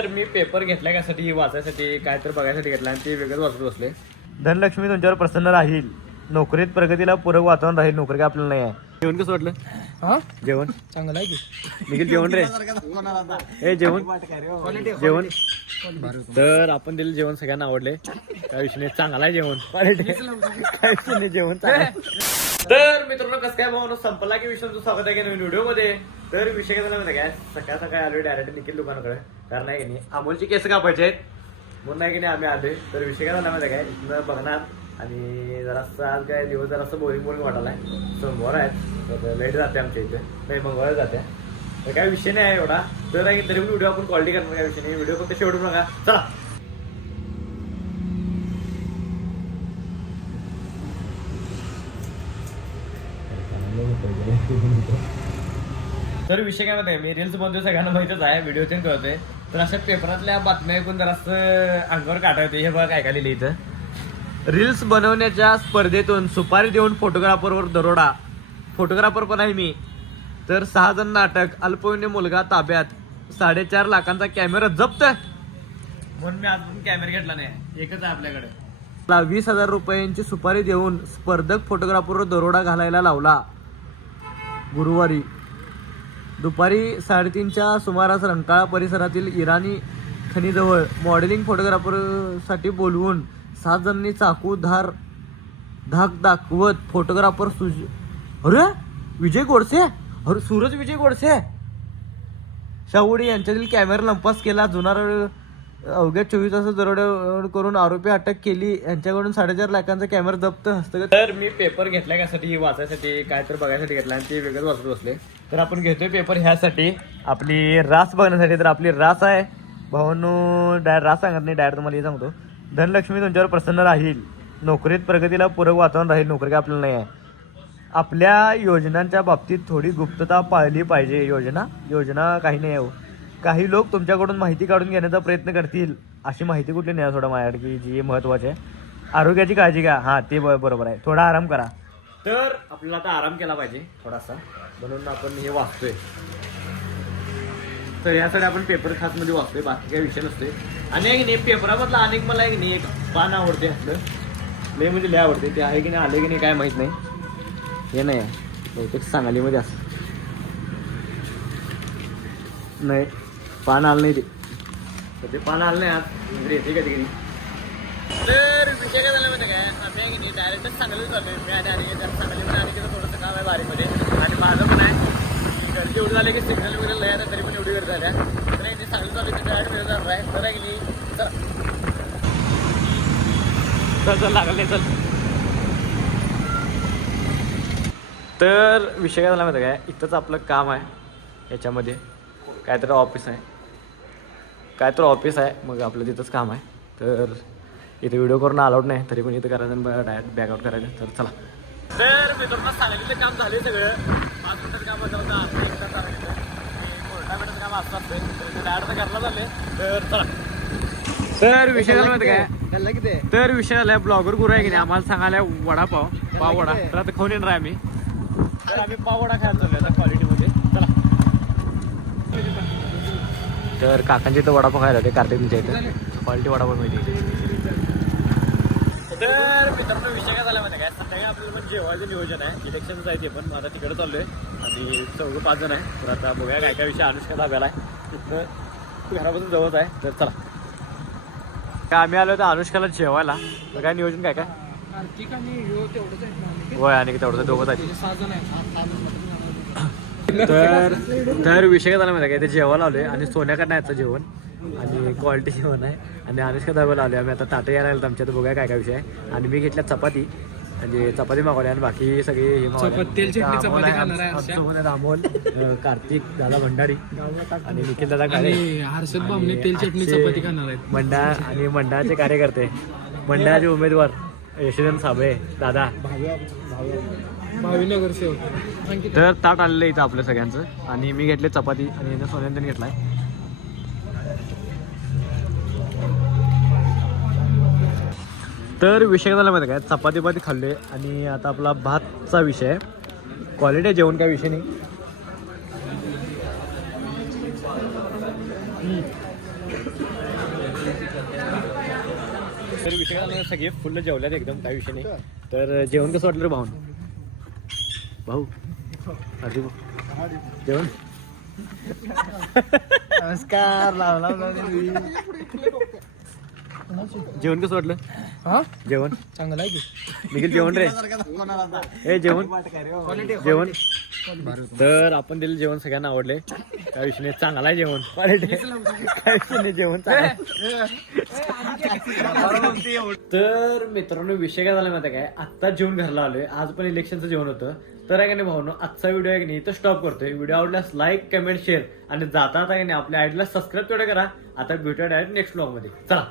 तर मी पेपर घेतला कशासाठी वाचायसाठी काय तर बघायसाठी घेतला आणि ते वेगळंच वाचत बसले. धनलक्ष्मी तुमच्यावर प्रसन्न राहील. नोकरीत प्रगतीला पूरक वातावरण राहील. नोकरी काय आपल्याला नाही आहे. जेवण कसं वाटलं? हा? जेवण? चांगलं आहे की. निखिल जेवण रे. हे जेवण? जेवण? तर आपण दिले जेवण सगळ्यांना आवडले. त्या विषयाने चांगला आहे जेवण. काय विषय नाही जेवण चांगलं तर मित्रांनो कसं काय भाऊ संपला की विषय तुझं स्वागत आहे की नवीन व्हिडिओमध्ये तर विषय काय झाला माहिती काय सकाळ सकाळी आलो डायरेक्ट निखिल दुकानाकडे. कारण आहे की नाही अमोलची केस कापायचे आहेत. म्हणून नाही की नाही आम्ही आले तर विषय काय झाला माहिती आहे काय इथनं बघणार. आणि जरासं आज काय दिवस जरासं बोरिंग बोरिंग वाटायला सोमवार आहेत. लेट जाते आमच्या इथे. नाही मंगळवार जाते. तर काय विषय नाही आहे एवढा. तर आहे तरी पण व्हिडिओ आपण क्वालिटी करणार काय विषय नाही. व्हिडिओ फक्त शेवटून बघा. चला. तर विषय काय माहिती आहे? मी रील्स बनतो सगळ्यांना माहितच आहे. व्हिडिओ ते कळतोय. तर अशा पेपरातल्या बातम्या ऐकून जरासं अंगावर काढायचं हे बघा काय काय लिहिलं इथं. रील्स बनवण्याच्या स्पर्धेतून सुपारी देऊन फोटोग्राफरवर दरोडा. फोटोग्राफर पण आहे मी. तर सहा जण नाटक अल्पवयीन मुलगा ताब्यात. साडेचार लाखांचा कॅमेरा जप्त म्हणून मी अजून कॅमेरा घेतला नाही. एकच आहे आपल्याकडे. ला वीस हजार रुपयांची सुपारी देऊन स्पर्धक फोटोग्राफरवर दरोडा घालायला लावला. गुरुवारी. दुपारी साडेतीनच्या सुमारास रंकाळा परिसरातील इराणी खनीजवळ मॉडेलिंग फोटोग्राफरसाठी बोलवून सात जणांनी चाकू धार धाक दाखवत फोटोग्राफर सुज अरे विजय गोडसे? अरे सूरज विजय गोडसे. शाहुडी यांच्यातील कॅमेरा लंपास केला. जुनार अवघ्या चोवीस तास दरोडे करून आरोपी अटक केली. यांच्याकडून साडेचार लाखांचा कॅमेरा जप्त हस्तगत तर मी पेपर घेतला कशासाठी वाचायसाठी काय तर बघायसाठी घेतला आणि ते वेगळंच वाचत बसले. तर आपण घेतोय पेपर ह्यासाठी. आपली रास बघण्यासाठी तर आपली रास आहे. भावांनो डायर रास सांगत नाही डायरेक्ट तुम्हाला हे सांगतो. धनलक्ष्मी तुमच्यावर प्रसन्न राहील. नोकरीत प्रगतीला पूरक वातावरण राहील. नोकरी काय आपल्याला नाही आहे. आपल्या योजनांच्या बाबतीत थोडी गुप्तता पाळली पाहिजे. योजना योजना काही नाही आहे हो. काही लोक तुमच्याकडून माहिती काढून घेण्याचा प्रयत्न करतील अशी माहिती कुठली नाही थोडं माझ्याकडे की जी महत्त्वाची आहे. आरोग्याची काळजी घ्या. हां ते ब- बरोबर आहे. थोडा आराम करा. तर आपल्याला आता आराम केला पाहिजे थोडासा. म्हणून आपण हे वाचतोय. तर यासाठी आपण पेपर खासमध्ये वाचतोय बाकी काही विषय नसतोय. आणि आहे की नाही पेपरामधला अनेक मला आहे की नाही एक पान आवडते आपलं. लय म्हणजे लय आवडते. ते आहे की नाही आले की नाही काय माहीत नाही. हे नाही. आहे बहुतेक सांगलीमध्ये असं. नाही पान आलं नाही ते. ते पान आलं नाही आज. म्हणजे येते कधी कधी तर विषय काय झाला माहिती काय आम्ही आहे की नाही डायरेक्टच सांगायला चाललोय. मी आणि आणि सांगालीमध्ये आणि तिथं थोडंसं काम आहे बारीमध्ये. आणि माझं पण आहे. गर्दी एवढी झाली की सिग्नल वगैरे लय आहे तरी पण एवढी गर्दी झाल्या. तर आहे सांगली चालू तिथे डायरेक्ट वेळ जाणार आहे. तर आहे की नाही? चला. चल चल लागल नाही चल. तर विषय काय झाला माहिती काय इथंच आपलं काम आहे. याच्यामध्ये काय तर ऑफिस आहे. काय तर ऑफिस आहे. मग आपलं तिथंच काम आहे. तर इथे व्हिडिओ करून अलाउड नाही. तरी पण इथं करायचं डायरेक्ट बॅकआउट करायचं. तर चला. तर मित्रांनो सांगितलं काम झाले सगळं. पाच काम आता. काम असतं असतं तर ते डायरेक्ट करायला झाले तर चला. तर विषय झाला माहिती काय? तर विषय आलाय ब्लॉगर गुरु आहे की नाही? आम्हाला सांगायला वडापाव. पाव वडा. तर आता खाऊन येणार आहे आम्ही. तर आम्ही वडा खायला आता क्वालिटीमध्ये चला. तर काकांच्या इथं वडापाव खायला होते कार्तिकच्या इथं. क्वालिटी वडापाव मिळते तर मित्रांनो विषय काय झाला माहिती काय सकाळी आपल्याला पण जेवायचं नियोजन आहे. इलेक्शनचं आहे ते पण. मग आता तिकडे चाललोय. आणि चौघं पाच जण आहे. तर आता बघूया काय काय विषय अनुष्का धाब्याला आहे. तिथं घरापासून जवळच आहे. तर चला. काय आम्ही आलो तर अनुष्काला जेवायला. काय नियोजन काय काय? कार्तिक आणि ह्यो तेवढंच आहेत ना आम्ही. होय आणि तेवढं दोघंच आहेत. त्याचे सहा जण आहेत. हा, सहा जण. तर तर विषय काय झाला माहिती आहे काय ते जेवायला आलोय आणि सोन्याकडनं याचं जेवण. आणि क्वालिटी जेवण आहे. आणि अनुष्का दाबायला आलोय आम्ही आता ताटे यायला लागलो आमच्या बघूया काय काय विषय आहे. आणि मी घेतल्या चपाती. म्हणजे चपाती मागवली आणि बाकी सगळे हे मागवले. अमोल आहे, आहे अमोल अं, कार्तिक दादा भंडारी आणि निखिल दादा काळे. आणि हर्षद तेल चटणी चपाती खाणार आहेत. मंडळ आणि मंडळाचे कार्यकर्ते. मंडळाचे उमेदवार. यशवंत साबळे दादा. भावी नगरसेवक तर ताट आलेलं इथं आपल्या सगळ्यांचं. आणि मी घेतले चपाती आणि यानं सोन्यानं घेतलाय. तर विषय झाला माहिती आहे काय चपाती पाती खाल्ले आणि आता आपला भातचा विषय आहे. क्वालिटी आहे जेवण काय विषय नाही. तर विषय सगळे फुल जेवल्यात एकदम काही विषय नाही. तर जेवण कसं वाटलं रे भाऊ भाऊ अरे भाऊ जेवण? नमस्कार लावला जेवण कसं वाटलं? हा? जेवण? चांगला आहे की. निखिल जेवण रे. ए जेवण? जेवण? तर आपण दिलं जेवण सगळ्यांना आवडले. काय विषय चांगला आहे जेवण. क्वालिटी जेवण. तर मित्रांनो विषय काय झाला माहिती काय? आत्ता जेवण घरला आलोय. आज पण इलेक्शनचं जेवण होतं. तर आहे का नाही भाऊनो आजचा व्हिडिओ आहे की नाही तो स्टॉप करतोय. व्हिडिओ आवडल्यास लाईक कमेंट शेअर आणि जाता आता की नाही आपल्या आयडीला सबस्क्राईब तेवढं करा. आता भेटूया डायरेक्ट नेक्स्ट ब्लॉगमध्ये. चला.